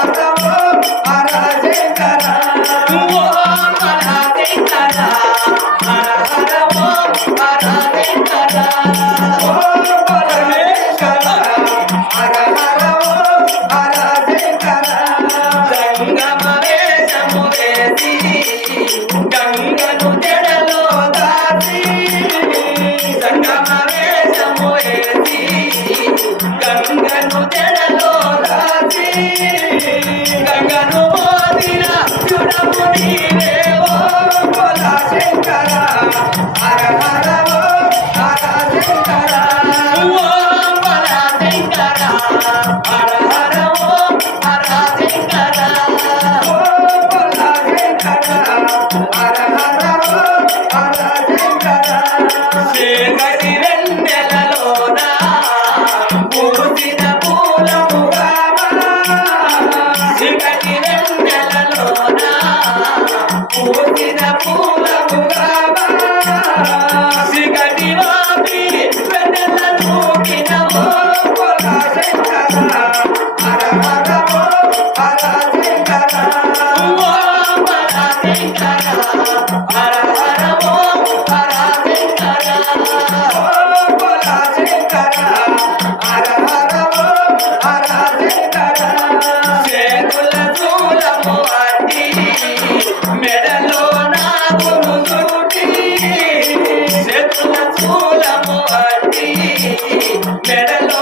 రాజవో ఆ రాజేంద్ర హర మెడలో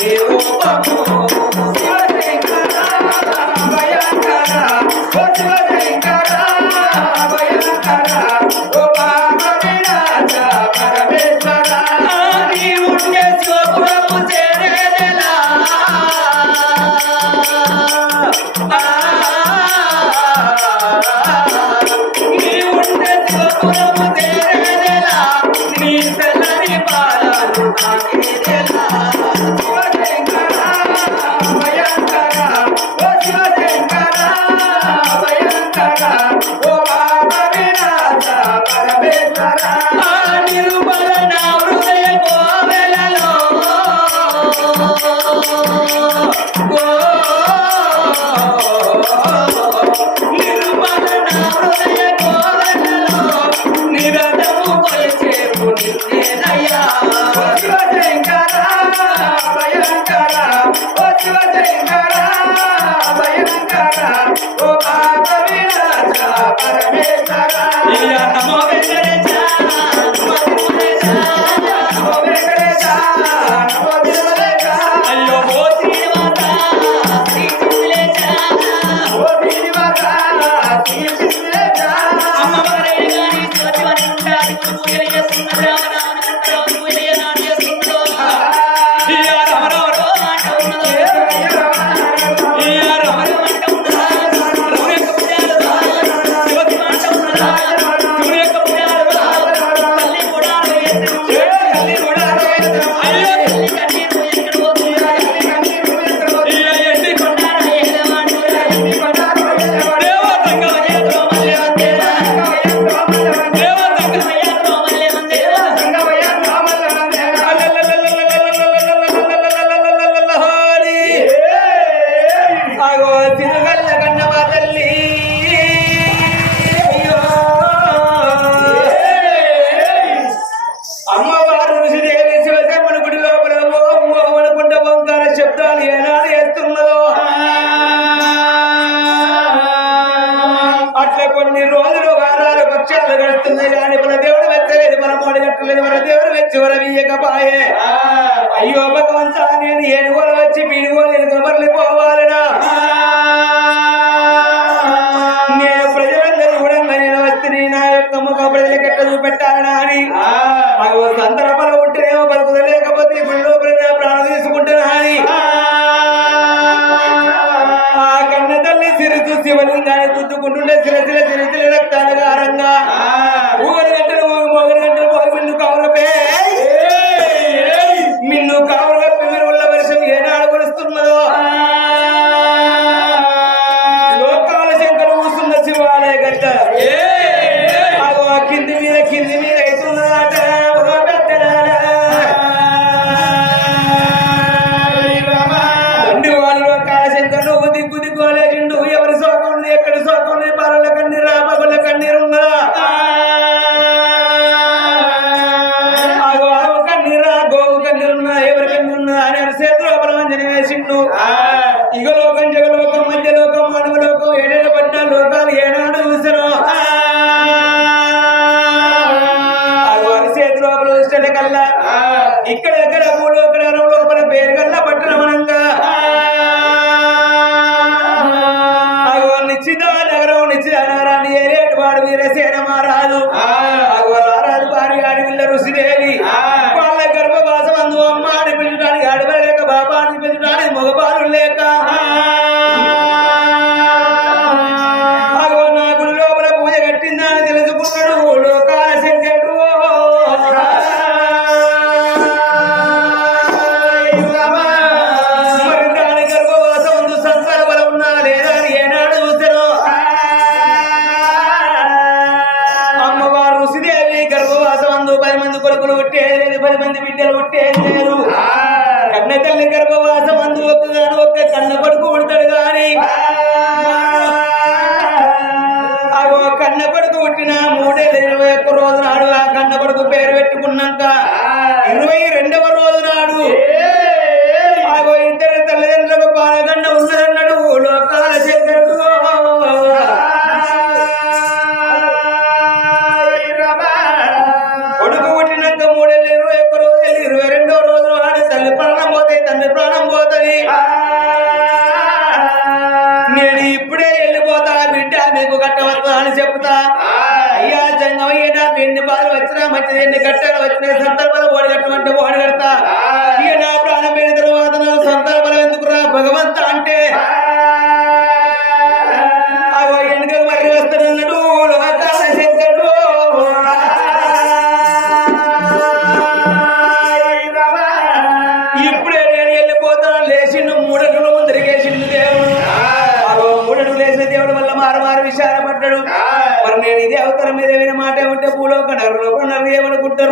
శివశంకర భయంకర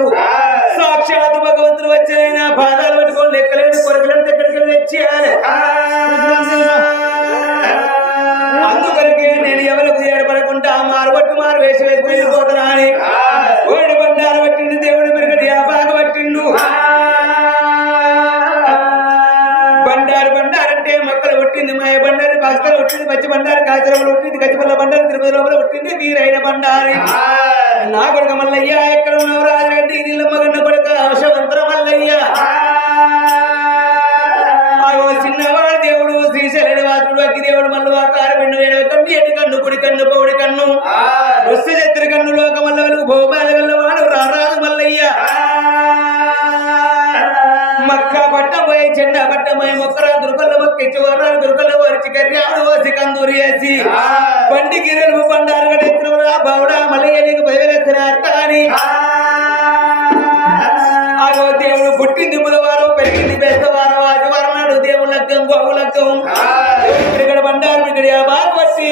ಬೇಕು కాచరంలో ఉంటుంది గచ్చిపల్ల బండారు తిరుపతి లోపల ఉంటుంది వీరైన బండారి. నా కొడుక మల్లయ్య ఎక్కడ ఉన్నావు రాజరెడ్డి? నీళ్ళమ్మ గన్న కొడుక అవసవంతర మల్లయ్య. చిన్నవాడు దేవుడు శ్రీశైలుడు వాసుడు అగ్గి దేవుడు మల్లు కారపెండు కన్ను ఎటు కన్ను కుడి కన్ను పౌడి కన్ను. రుస్సు చెత్తరి కన్ను లోక మల్ల వెలుగు భోపాల వెళ్ళ వాడు రారాదు మల్లయ్య. మక్క పట్టబోయే చెన్న పట్టబోయే మొక్కరా దుర్గల్ల మొక్క ఇచ్చుకోరా దుర్గల్ల వచ్చి కర్రి ఆడవోసి కందూరు వేసి బండి గిరెలు బండారు గడెత్తురా బావుడా మలయ్య నీకు బయలుదేరా అని అగో దేవుడు పుట్టింది బుధవారం పెరిగింది బెస్తవారం ఆదివారం నాడు దేవుళ్ళగ్గం గోవులగ్గం ఇక్కడ బండారు ఇక్కడ బాగా వచ్చి.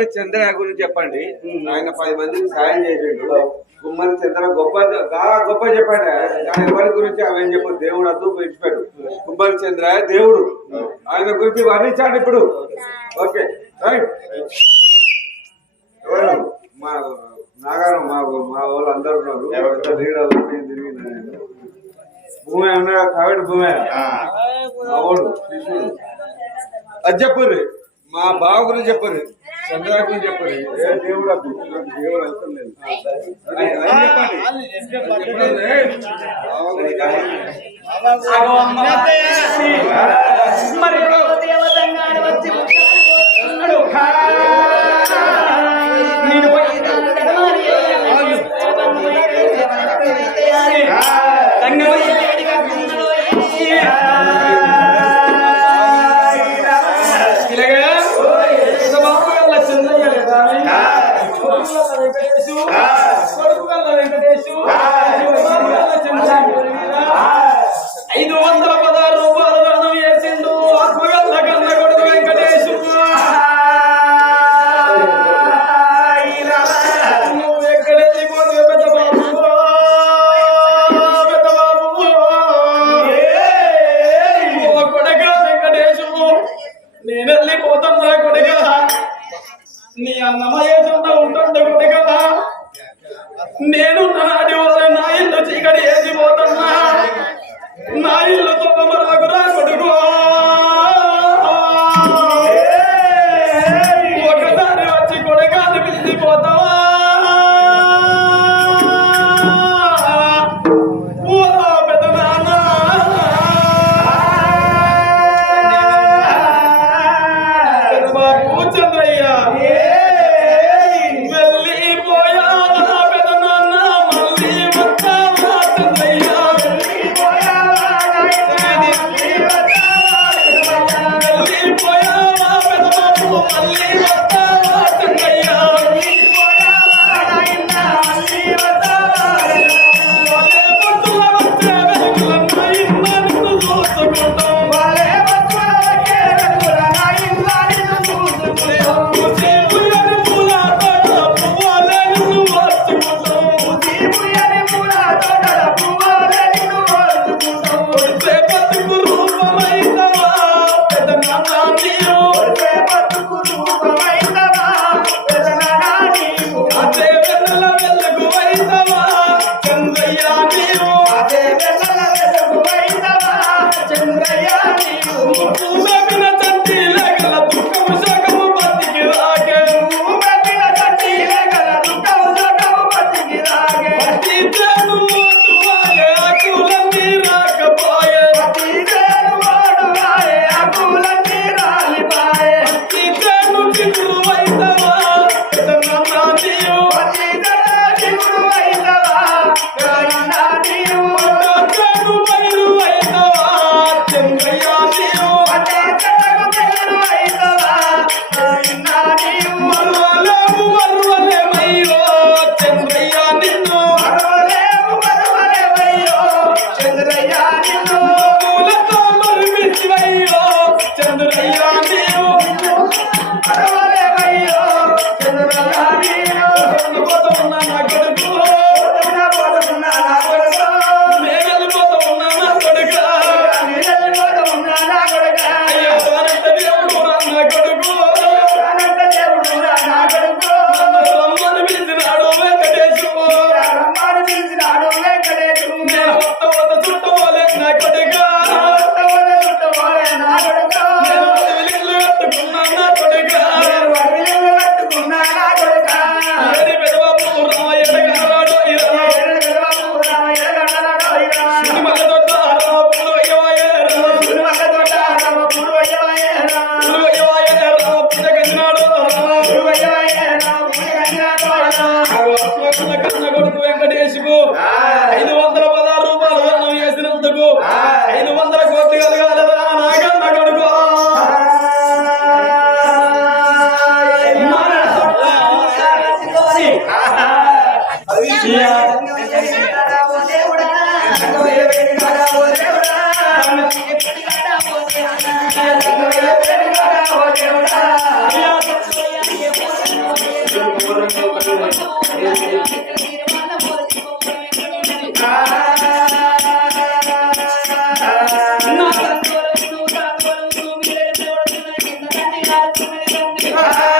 గుమ్మరి చంద్ర గురించి చెప్పండి. ఆయన పది మందికి సాయం చేసిండు. గుమ్మరి చంద్ర గొప్ప గొప్ప చెప్పాడు. ఆయన ఎవరి గురించి అవి ఏం చెప్పారు దేవుడు అద్దు పెంచిపోయాడు గుమ్మరి చంద్ర దేవుడు. ఆయన గురించి వర్ణించాడు ఇప్పుడు. ఓకే ఎవరు? మా నాగారం మా మా వాళ్ళు అందరు ఉన్నారు. లీడర్ భూమి అన్నాడు కాబట్టి భూమి? అవ్వడు మా బావ గురించి చెప్పరు. చంద్ర గురించి చెప్పరు. ఏ దేవుడు అప్పుడు దేవుడు అవసరం లేదు. నమ చేసుకుంటూ ఉంటుంది కదా. నేను తండ్రి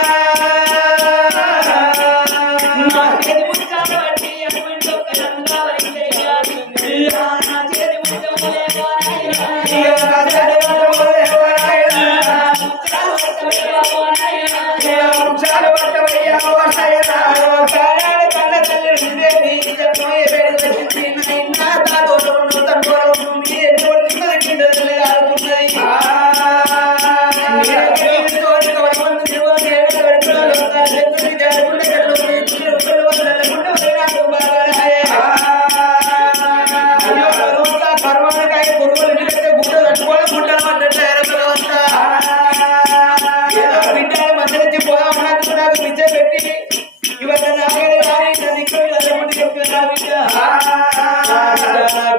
బిడ్డలను మందరించి పోదామన్నా నాకు పిచ్చ పెట్టి ఇవాళ నాగేడు రాని నన్ను ఇక్కడ వెళ్ళమని చెప్పిన నా బిడ్డ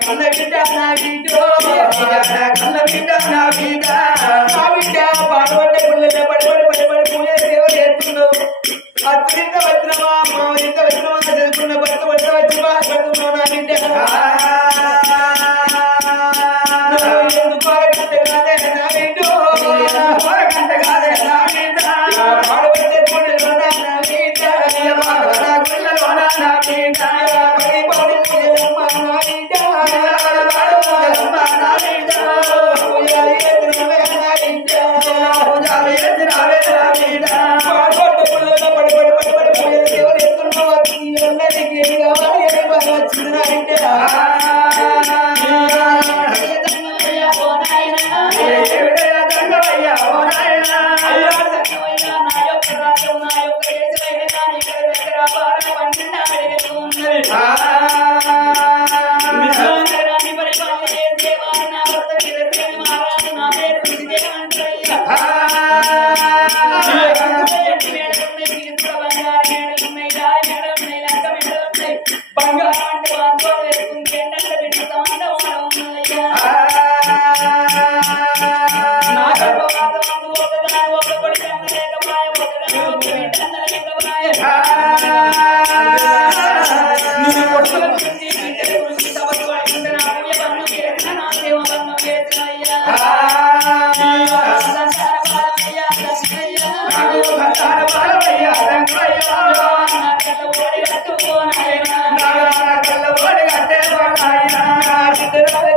కన్న బిడ్డ నా బిడ్డ కన్న బిడ్డ నా బిడ్డ నా బిడ్డ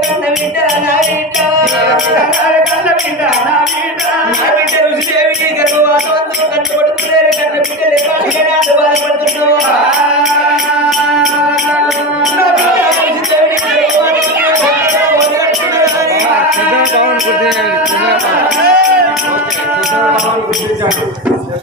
కన్న బిడ్డ నా బిడ్డ నా బిడ్డ రుచి దేవికి గర్భవాసం కట్టుబడి